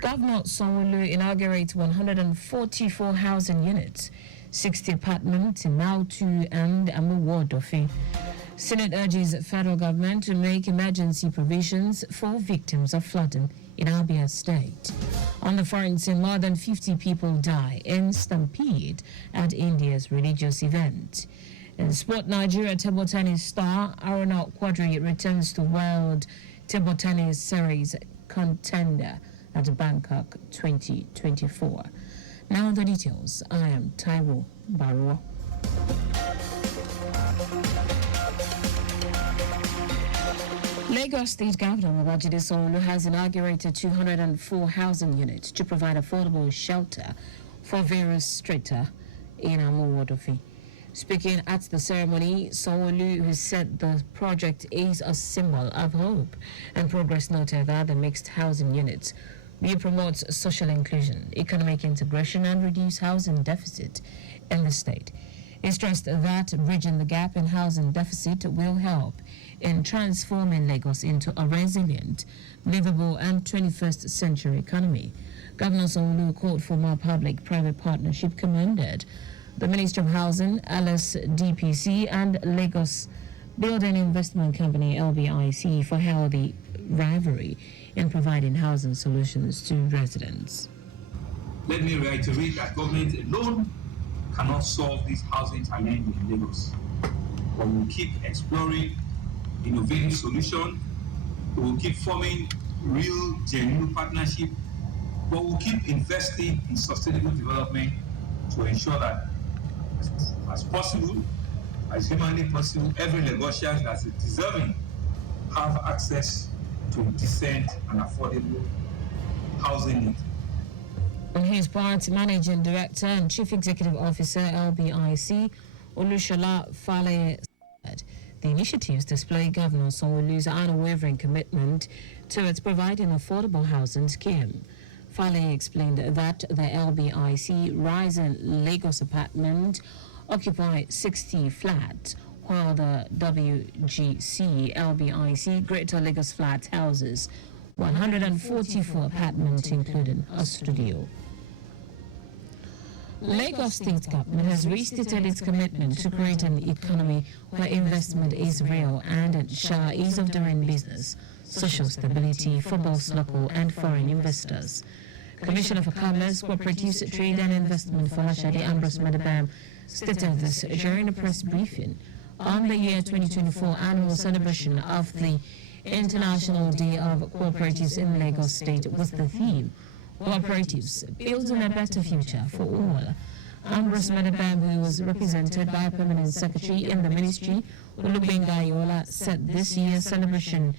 Governor Sanwo-Olu inaugurates 144 housing units, 60 apartments in Mautu and Amuwodofe. Senate urges federal government to make emergency provisions for victims of flooding in Abia State. On the front, more than 50 people die in stampede at India's religious event. In sport, Nigeria table tennis star Aruna Quadri returns to World Table Tennis Series contender at Bangkok 2024. Now the details. I am Taiwo Baruwa. Lagos State Governor Babajide Sanwo-Olu has inaugurated 204 housing units to provide affordable shelter for various strata in Amuwodofe. Speaking at the ceremony, Sanwo-Olu, who said the project is a symbol of hope and progress, noted that the mixed housing units will promote social inclusion, economic integration, and reduce housing deficit in the state. He stressed that bridging the gap in housing deficit will help in transforming Lagos into a resilient, livable, and 21st century economy. Governor Sanwo-Olu called for more public-private partnership, commended the Ministry of Housing, LSDPC, and Lagos Building Investment Company, LBIC, for healthy rivalry in providing housing solutions to residents. Let me reiterate that government alone cannot solve this housing challenge in Lagos. But we will keep exploring innovative solutions. We will keep forming real, genuine partnership. But we will keep investing in sustainable development to ensure that as possible, as humanly possible, every Lagosian that is deserving have access to decent and affordable housing needs. On his part, Managing Director and Chief Executive Officer, LBIC, Olushola Fale, said the initiatives display Governor Sanwo-Olu's unwavering commitment towards providing affordable housing scheme. Fale explained that the LBIC Rising Lagos apartment occupy 60 flats, while the WGC LBIC Greater Lagos Flats houses 144 apartments, including a studio. Lagos State Government has restated its commitment to create an economy where investment is real and ensure ease of doing business, social stability for both local and foreign investors. Commissioner for Commerce, Cooperative Trade and Investment for Ashadi Ambrose Madabam stated this during a press briefing on the year 2024 annual celebration of the International Day of Cooperatives in Lagos State with the theme Cooperatives Building a Better Future for All. Ambrose Madabam, who was represented by a permanent secretary in the ministry, Olubenga Ayola, said this year's celebration,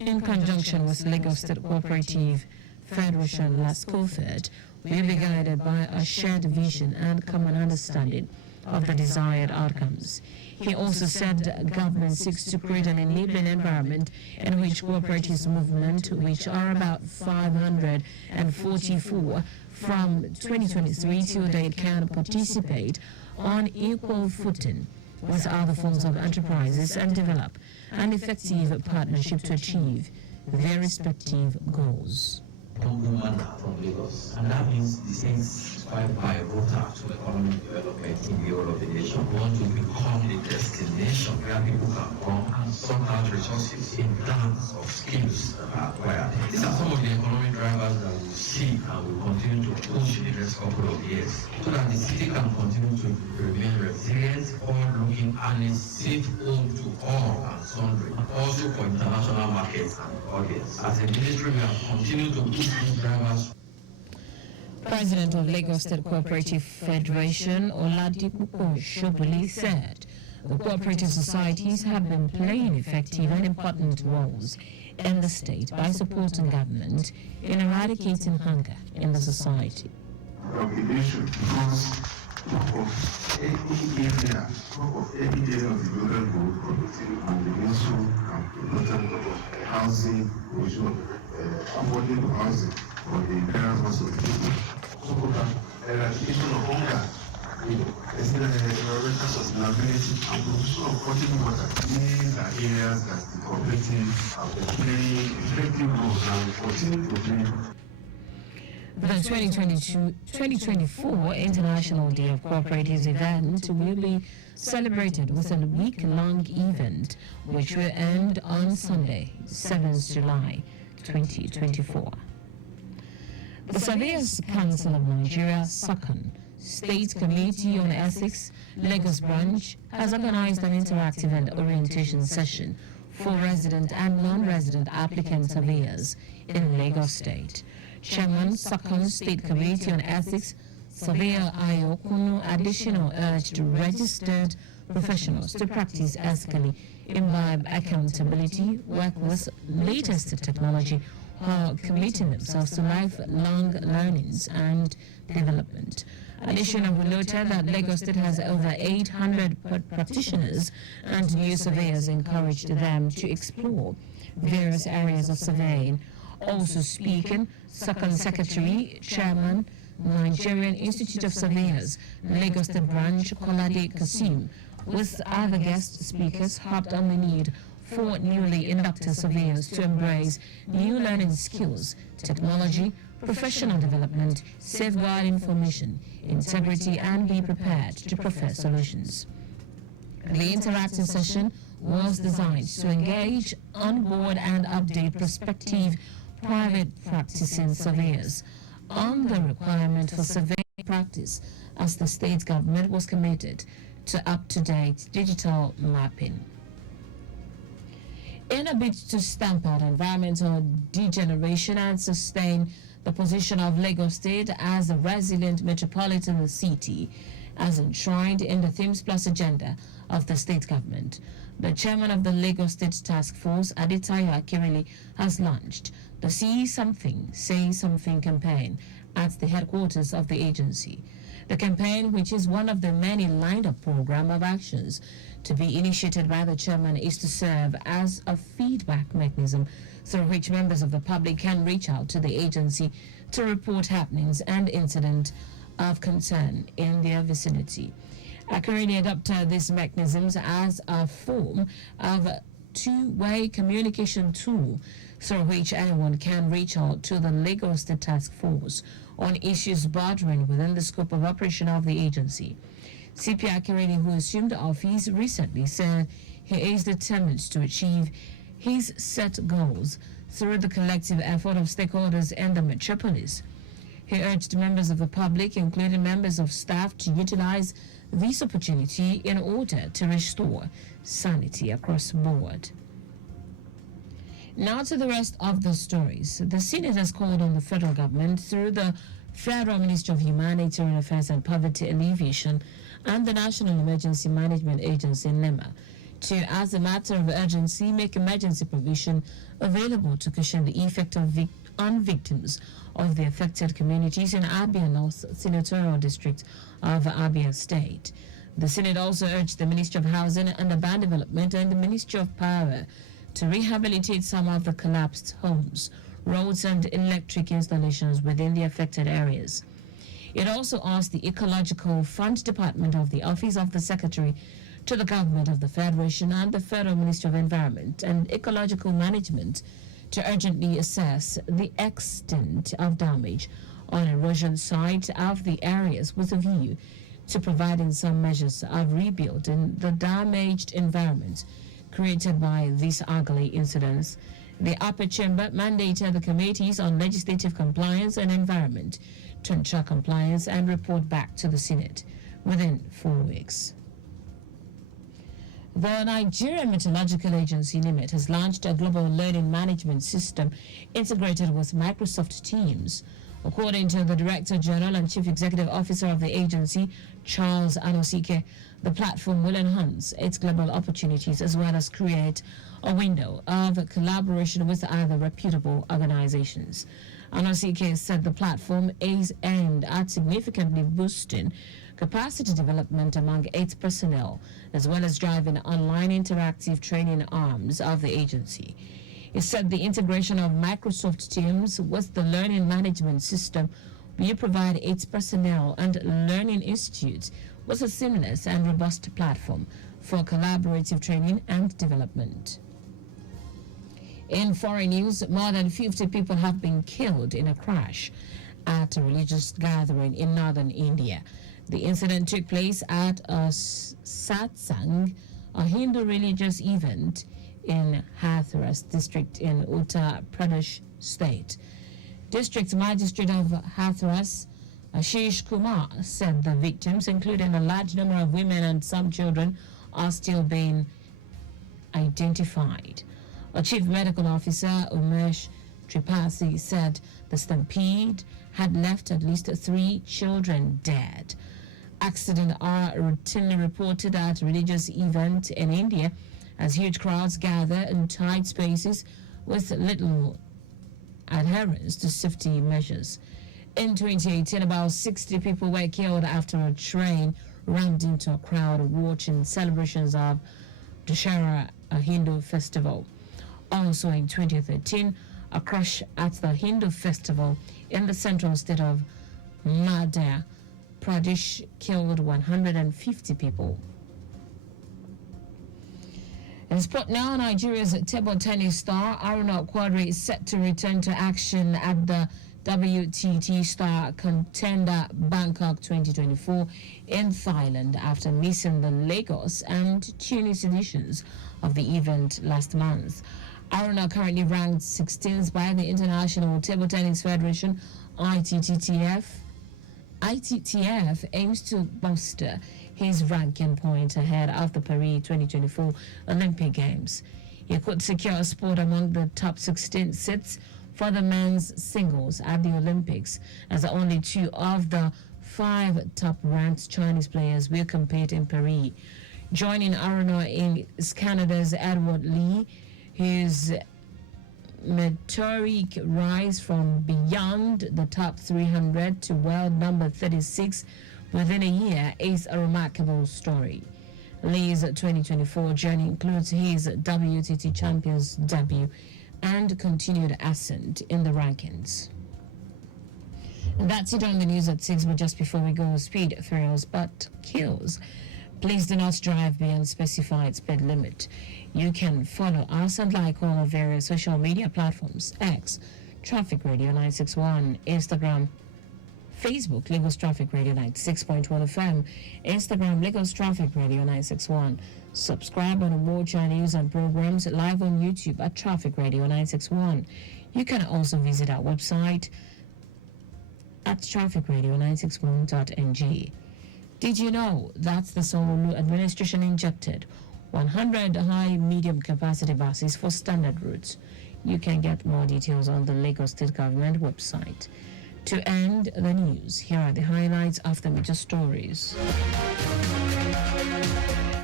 in conjunction with Lagos State Cooperative Federation LASCOFED, will be guided by a shared vision and common understanding of the desired outcomes. He also said government seeks to create an enabling environment in which cooperatives movement, which are about 544 from 2023 till date, can participate on equal footing with other forms of enterprises and develop an effective partnership to achieve their respective goals. Woman from Lagos, and that means the state is quite vital to economic development in the whole of the nation. We want to become a destination where people can come and sort out resources in terms of skills that are acquired. These are some of the economic drivers that we see and will continue to push in the next couple of years so that the city can continue to remain resilient, forward-looking, and a safe home to all and sundry, and also for international markets and audience. As a ministry, we have continued to push these drivers. President of Lagos State Cooperative Federation, Oladipupo Shobuli, said the cooperative societies have been playing effective and important roles in the state by supporting government in eradicating hunger in the society. Of the nation, because of any area of the rural productivity and the also housing, affordable housing for the parents also people. Eradication of hunger, environmental sustainability and production of potable water. These are areas that the cooperative have been playing effective roles and will continue to play. The 2024 International Day of Cooperatives event will be celebrated with a week-long event which will end on Sunday, 7th July 2024. The Surveyors Council of Nigeria, SACON, State Committee on Ethics, Lagos Branch, has organized an interactive and orientation session for resident and non-resident applicant surveyors in Lagos State. Chairman, SACON State Committee on Ethics, Surveyor Ayo Kunu additional urged registered professionals to practice ethically, imbibe accountability, work with latest technology, while committing themselves to lifelong learnings and development. Additionally, we noted that Lagos State has over 800 practitioners and new surveyors encouraged them to explore various areas of surveying. Also speaking, SACON Secretary, Chairman, Nigerian Institute of Surveyors, Lagos State Branch, Kolade Kasim, with other guest speakers, harped on the need for newly inducted surveyors to embrace new learning skills, technology, professional development, safeguard information, integrity, and be prepared to profess solutions. The interactive session was designed to engage, onboard, and update prospective private practicing surveyors on the requirement for surveying practice as the state government was committed to up-to-date digital mapping. In a bid to stamp out environmental degeneration and sustain the position of Lagos State as a resilient metropolitan city, as enshrined in the Themes Plus agenda of the state government, the chairman of the Lagos State Task Force, Adetayo Akirili, has launched the See Something, Say Something campaign at the headquarters of the agency. The campaign, which is one of the many lined-up program of actions to be initiated by the chairman, is to serve as a feedback mechanism through which members of the public can reach out to the agency to report happenings and incidents of concern in their vicinity. Akirili adopted these mechanisms as a form of a two-way communication tool through which anyone can reach out to the Lagos State Task Force on issues bordering within the scope of operation of the agency. CP Akirili, who assumed office recently, said he is determined to achieve his set goals through the collective effort of stakeholders in the metropolis. He urged members of the public, including members of staff, to utilize this opportunity in order to restore sanity across the board. Now to the rest of the stories. The Senate has called on the federal government through the Federal Ministry of Humanitarian Affairs and Poverty Alleviation and the National Emergency Management Agency, NEMA, to, as a matter of urgency, make emergency provision available to cushion the effect on victims of the affected communities in Abia North Senatorial District of Abia State. The Senate also urged the Ministry of Housing and Urban Development and the Ministry of Power to rehabilitate some of the collapsed homes, roads, and electric installations within the affected areas. It also asked the Ecological Fund Department of the Office of the Secretary to the Government of the Federation and the Federal Ministry of Environment and Ecological Management to urgently assess the extent of damage on erosion sites of the areas with a view to providing some measures of rebuilding the damaged environment created by these ugly incidents. The upper chamber mandated the committees on legislative compliance and environment to ensure compliance and report back to the Senate within 4 weeks. The Nigerian Meteorological Agency (NIMET) has launched a global learning management system integrated with Microsoft Teams. According to the Director General and Chief Executive Officer of the agency, Charles Anosike, the platform will enhance its global opportunities as well as create a window of collaboration with other reputable organizations. Anosike said the platform is aimed at significantly boosting capacity development among its personnel, as well as driving online interactive training arms of the agency. He said the integration of Microsoft Teams with the learning management system will provide its personnel and learning institutes with a seamless and robust platform for collaborative training and development. In foreign news, more than 50 people have been killed in a crash at a religious gathering in northern India. The incident took place at a satsang, a Hindu religious event in Hathras district in Uttar Pradesh state. District Magistrate of Hathras, Ashish Kumar, said the victims, including a large number of women and some children, are still being identified. A chief medical officer, Umesh Tripathi, said the stampede had left at least 3 children dead. Accidents are routinely reported at religious events in India as huge crowds gather in tight spaces with little adherence to safety measures. In 2018, about 60 people were killed after a train rammed into a crowd watching celebrations of Dussehra, a Hindu festival. Also in 2013, a crash at the Hindu festival in the central state of Madhya Pradesh killed 150 people. In sport now, Nigeria's table tennis star Aruna Quadri is set to return to action at the WTT Star Contender Bangkok 2024 in Thailand after missing the Lagos and Tunis editions of the event last month. Aruna, currently ranked 16th by the International Table Tennis Federation, ITTF aims to bolster his ranking point ahead of the Paris 2024 Olympic Games. He could secure a spot among the top 16 seats for the men's singles at the Olympics, as only 2 of the 5 top-ranked Chinese players will compete in Paris. Joining Aruna is Canada's Edward Lee, whose meteoric rise from beyond the top 300 to world number 36 within a year is a remarkable story. Lee's 2024 journey includes his WTT Champions debut and continued ascent in the rankings. And that's it on the news at 6, but just before we go, speed thrills but kills. Please do not drive beyond specified speed limit. You can follow us and like all our various social media platforms: X, Traffic Radio 961, Instagram, Facebook, Lagos Traffic Radio 96.1 FM, Instagram, Lagos Traffic Radio 961. Subscribe and watch our news and programs live on YouTube at Traffic Radio 961. You can also visit our website at trafficradio961.ng. Did you know that the Sanwo-Olu administration injected 100 high-medium capacity buses for standard routes? You can get more details on the Lagos State Government website. To end the news, here are the highlights of the major stories.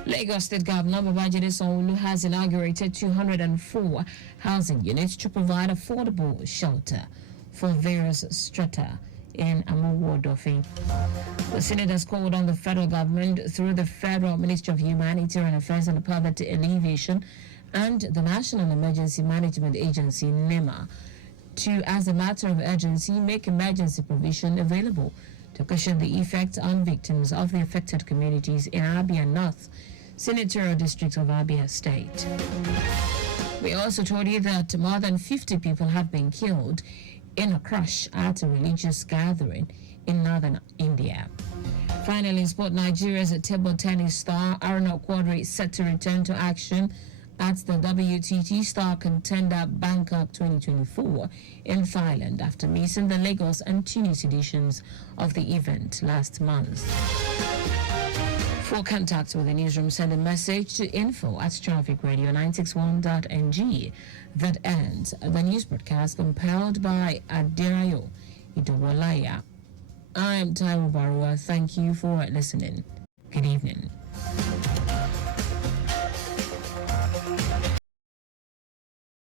Lagos State Governor Babajide Sanwo-Olu has inaugurated 204 housing units to provide affordable shelter for various strata in Amuwo-Odofe. The Senate has called on the federal government through the Federal Ministry of Humanitarian Affairs and Poverty Alleviation and the National Emergency Management Agency, NEMA, to, as a matter of urgency, make emergency provision available to cushion the effects on victims of the affected communities in Abia North, senatorial district of Abia State. We also told you that more than 50 people have been killed in a crash at a religious gathering in northern India. Finally, in sport, Nigeria's table tennis star Aruna Quadri is set to return to action at the WTT Star Contender Bangkok 2024 in Thailand after missing the Lagos and Tunis editions of the event last month. For contact with the newsroom, send a message to info@trafficradio961.ng. That ends the news broadcast compiled by Adirayo Idowalaya. I'm Taiwo Baruwa. Thank you for listening. Good evening.